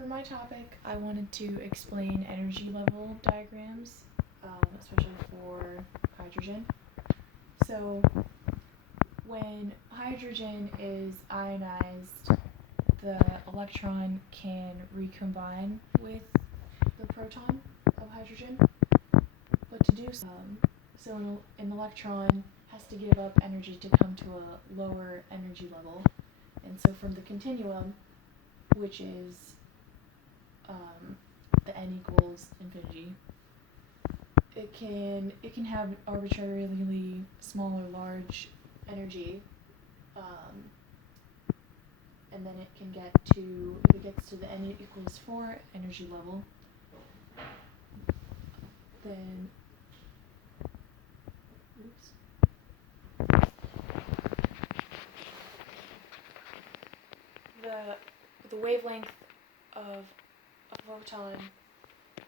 For my topic, I wanted to explain energy level diagrams, especially for hydrogen. So, when hydrogen is ionized, the electron can recombine with the proton of hydrogen. But to do so, an electron has to give up energy to come to a lower energy level. And so from the continuum, which is the n equals infinity, it can have arbitrarily small or large energy, and then it can get to, if it gets to the n equals 4 energy level, then the wavelength of a photon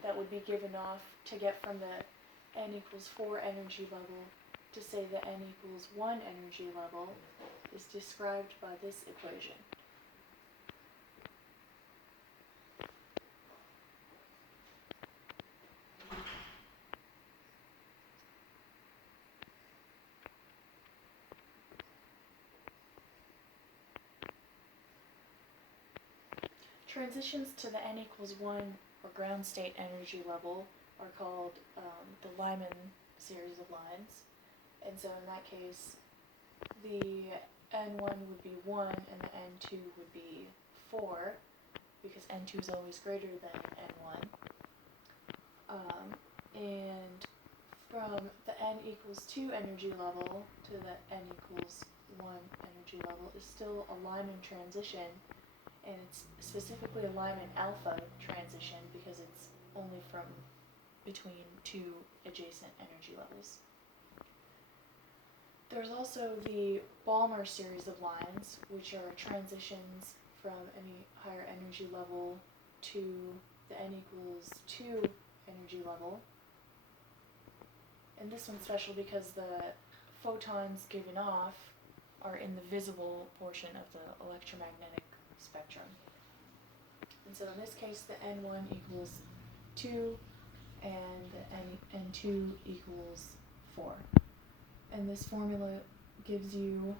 that would be given off to get from the n equals 4 energy level to say the n equals 1 energy level is described by this equation. Transitions to the n equals 1 or ground state energy level are called the Lyman series of lines. And so in that case, the n1 would be 1 and the n2 would be 4, because n2 is always greater than n1. And from the n equals 2 energy level to the n equals 1 energy level is still a Lyman transition, and it's specifically a Lyman alpha transition because it's only from between two adjacent energy levels. There's also the Balmer series of lines, which are transitions from any higher energy level to the n equals 2 energy level. And this one's special because the photons given off are in the visible portion of the electromagnetic spectrum. And so in this case, the n1 equals 2 and the n2 equals 4. And this formula gives you,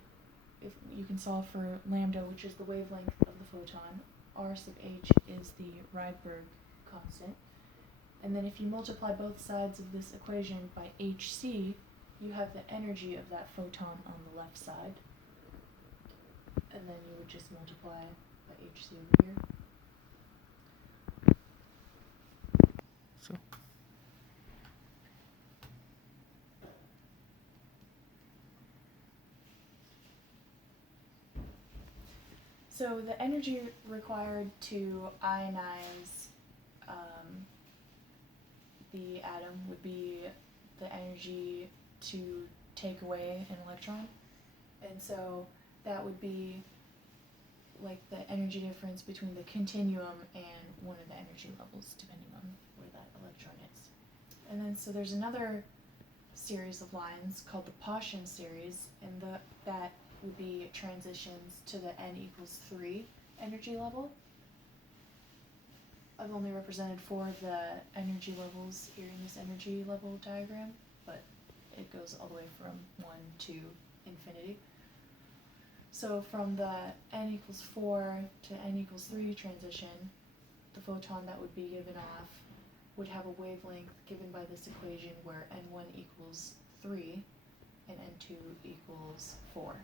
if you can solve for lambda, which is the wavelength of the photon, r sub h is the Rydberg constant. And then if you multiply both sides of this equation by hc, you have the energy of that photon on the left side. And then you would just multiply by hc over here. So the energy required to ionize the atom would be the energy to take away an electron. And so that would be like the energy difference between the continuum and one of the energy levels, depending on where that electron is. And then so there's another series of lines called the Paschen series, and that would be transitions to the n equals 3 energy level. I've only represented 4 of the energy levels here in this energy level diagram, but it goes all the way from 1 to infinity. So from the n equals 4 to n equals 3 transition, the photon that would be given off would have a wavelength given by this equation where n1 equals 3 and n2 equals 4.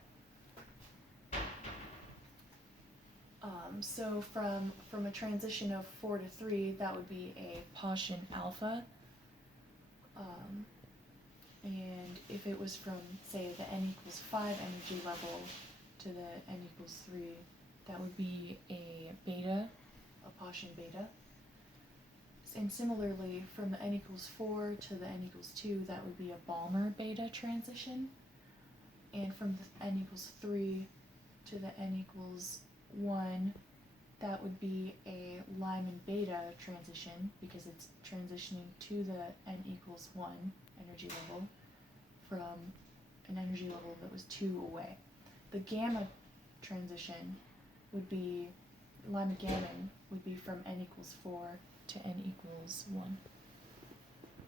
So from a transition of 4 to 3, that would be a Paschen alpha. And if it was from, say, the n equals 5 energy level to the n equals 3, that would be a beta, a Paschen beta. And similarly, from the n equals 4 to the n equals 2, that would be a Balmer beta transition. And from the n equals 3 to the n equals 1, that would be a Lyman beta transition because it's transitioning to the n equals 1 energy level from an energy level that was 2 away. The gamma transition would be Lyman gammon would be from n equals 4 to n equals 1.